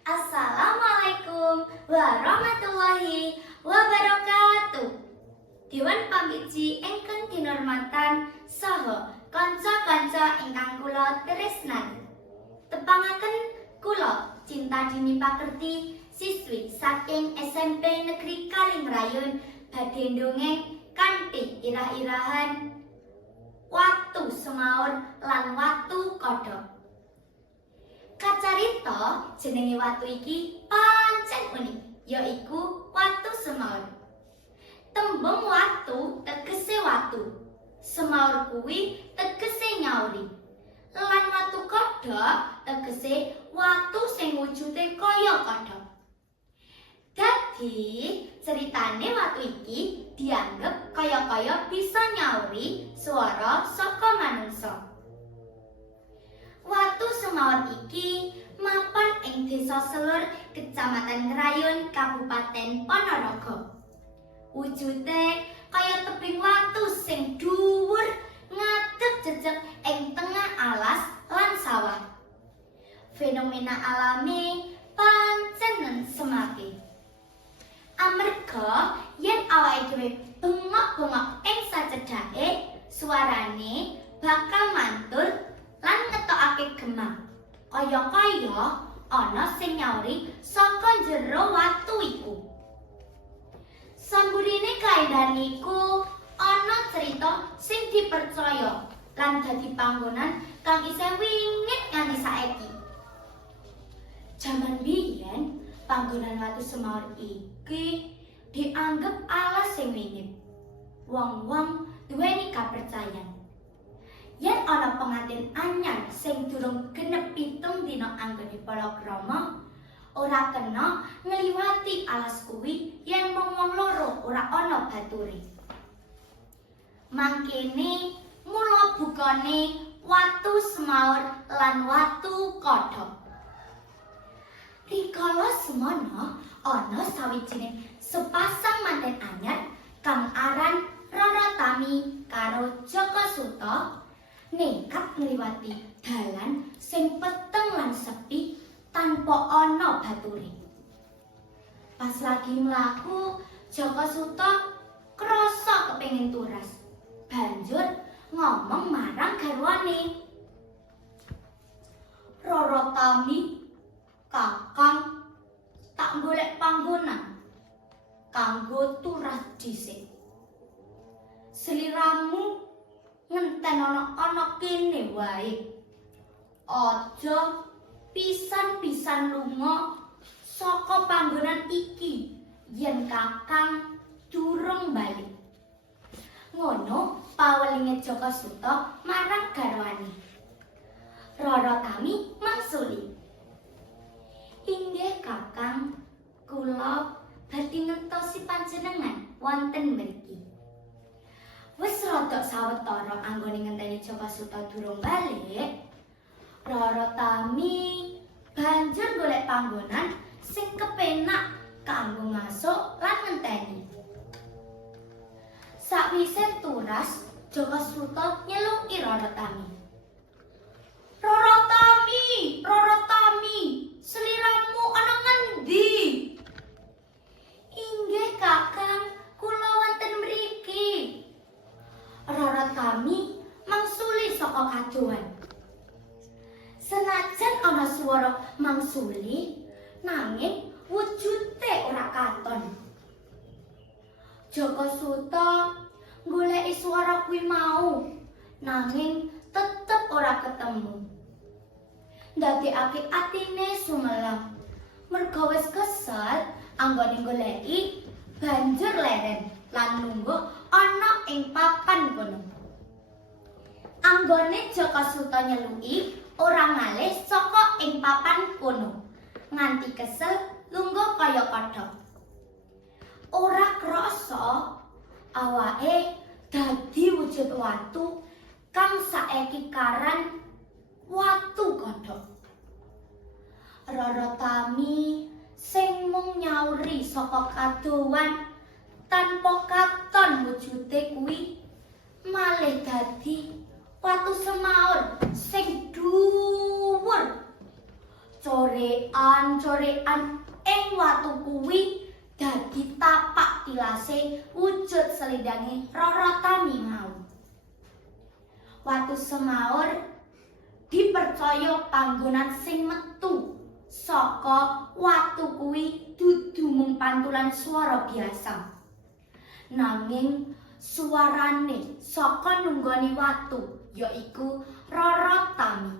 Assalamualaikum warahmatullahi wabarakatuh. Dewan pamiji ingkang dinurmatan saha kanca-kanca ingkang kula tresnani. Tepangaken kula Cinta Dini Pakerti siswi saking SMP Negeri Kalingrayun badhe ndongeng kanthi irah-irahan watu semaur lan watu kodhok. Kacarita jenenge watu iki pancen unik, yaiku watu semaur. Tembung watu tegese watu. Semaur kuwi tegese nyauri. Lan watu kodhok tegese watu sing wujude kaya kodhok. Dadi, ceritane watu iki dianggep kaya-kaya bisa nyauri swara saka manungsa. Semaur iki mapan ing Desa Selur, Kecamatan Ngrayun, Kabupaten Ponorogo. Wujude kaya tebing watu sing dhuwur ngadeg jejeg ing tengah alas lan sawah. Fenomena alami pancen semake. Amarga yen awake dhewe Kaya-kaya ana sing nyauri saka jero watu iku. Samburine kaedahan iku ana cerita sing dipercaya lan dadi panggonan kang isih wingit nganti saiki. Jaman biyen panggonan watu semaur iki dianggep alas sing wingit. Wong-wong duweni kapercayan. Yen ana pengantin anyar sing durung genep pitung dina anggone palakrama, ora kena ngliwati alas kuwi yen mung wong loro ora ana bature. Mangkene mula bukane watu semaur lan watu kodhok. Rikala semono ana sawijining sepasang manten anyar kang aran Roro Tami karo Joko Suto nekat ngliwati dalan sing peteng lan sepi tanpa ana bature. Pas lagi mlaku, Joko Suto krasa kepengin turas. Banjur ngomong marang garwane. Roro Tami, Kakang, tak golek panggonan kanggo turas dhisik. Seliramu ngenten ana ana kene wae. Aja pisan-pisan lunga saka panggonan iki yen Kakang durung balik. Ngono pawelinge Joko Suto marang garwane. Roro kami mangsuli. Inggih Kakang, kula badhe ngentosi panjenengan wonten mriki. Wis rada sawetara anggone ngenteni Joko Suto durung balik. Roro Tami banjur golek panggonan sing kepenak kanggo masuk lan ngenteni. Sakwise turas, Joko Suto nyeluki Roro Tami. Saka kadohan. Senajan ana swara mangsuli, nanging wujude ora katon. Joko Suto goleki swara kuwi mau, nanging tetep ora ketemu. Ndadekake atine sumelang. Merga wis kesel, anggone goleki banjur leren lan lungguh ana ing papan kono. Anggone Joko Suto nyeluki ora ngalih saka ing papan kono. Nganti kesel lungguh kaya kodhok. Ora krasa awake dadi wujud watu kang saeki karan watu kodhok. Roro Tami sing mung nyauri saka kadowan tanpa katon wujude kuwi malih dadi watu semaur sing dhuwur corean-corean ing watu kuwi dadi tapak tilase wujud selidange rorotami mau. Watu semaur dipercaya panggonan sing metu saka watu kuwi dudu mung pantulan swara biasa. Nanging suarane saka nunggoni watu yaiku rorotami.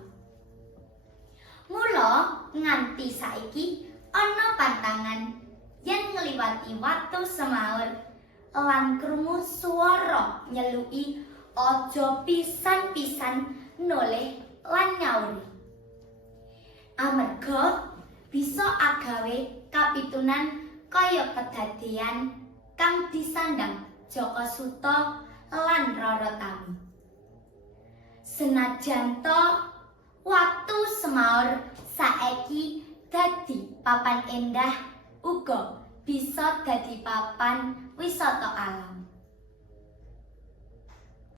Mula nganti saiki ana pantangan yen ngliwati watu semaur lan krungu swara nyeluki aja pisan-pisan noleh lan nyauri. Amarga bisa agawe kapitunan kaya kedadean kang disandang Jaka Suta lan Rara Tami. Senajan to watu semaur saiki dadi papan endah uga bisa dadi papan wisata alam.